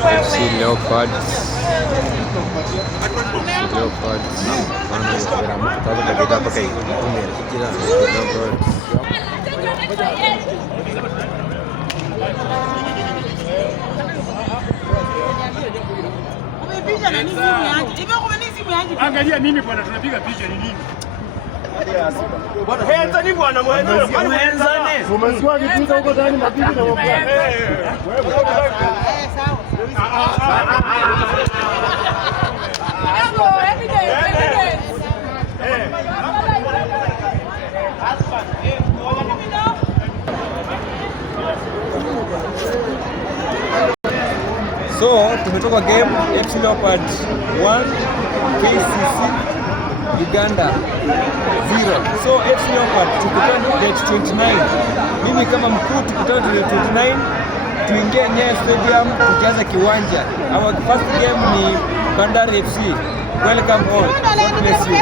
FC Leopards. Angalia nini bwana, tunapiga picha ni nini? Bwana henza ni bwana mwenyewe. Muenzane. Umesikia kitu huko ndani mabibi na mabwana. So tumetoka game FC Leopards 1 KCC Uganda 0. So FC Leopards tukutane date 29. Mimi kama mkuu tukutane date 29, tuingie Nyayo Stadium tukianza kiwanja. Our first game ni Bandari FC. Welcome all. God bless you.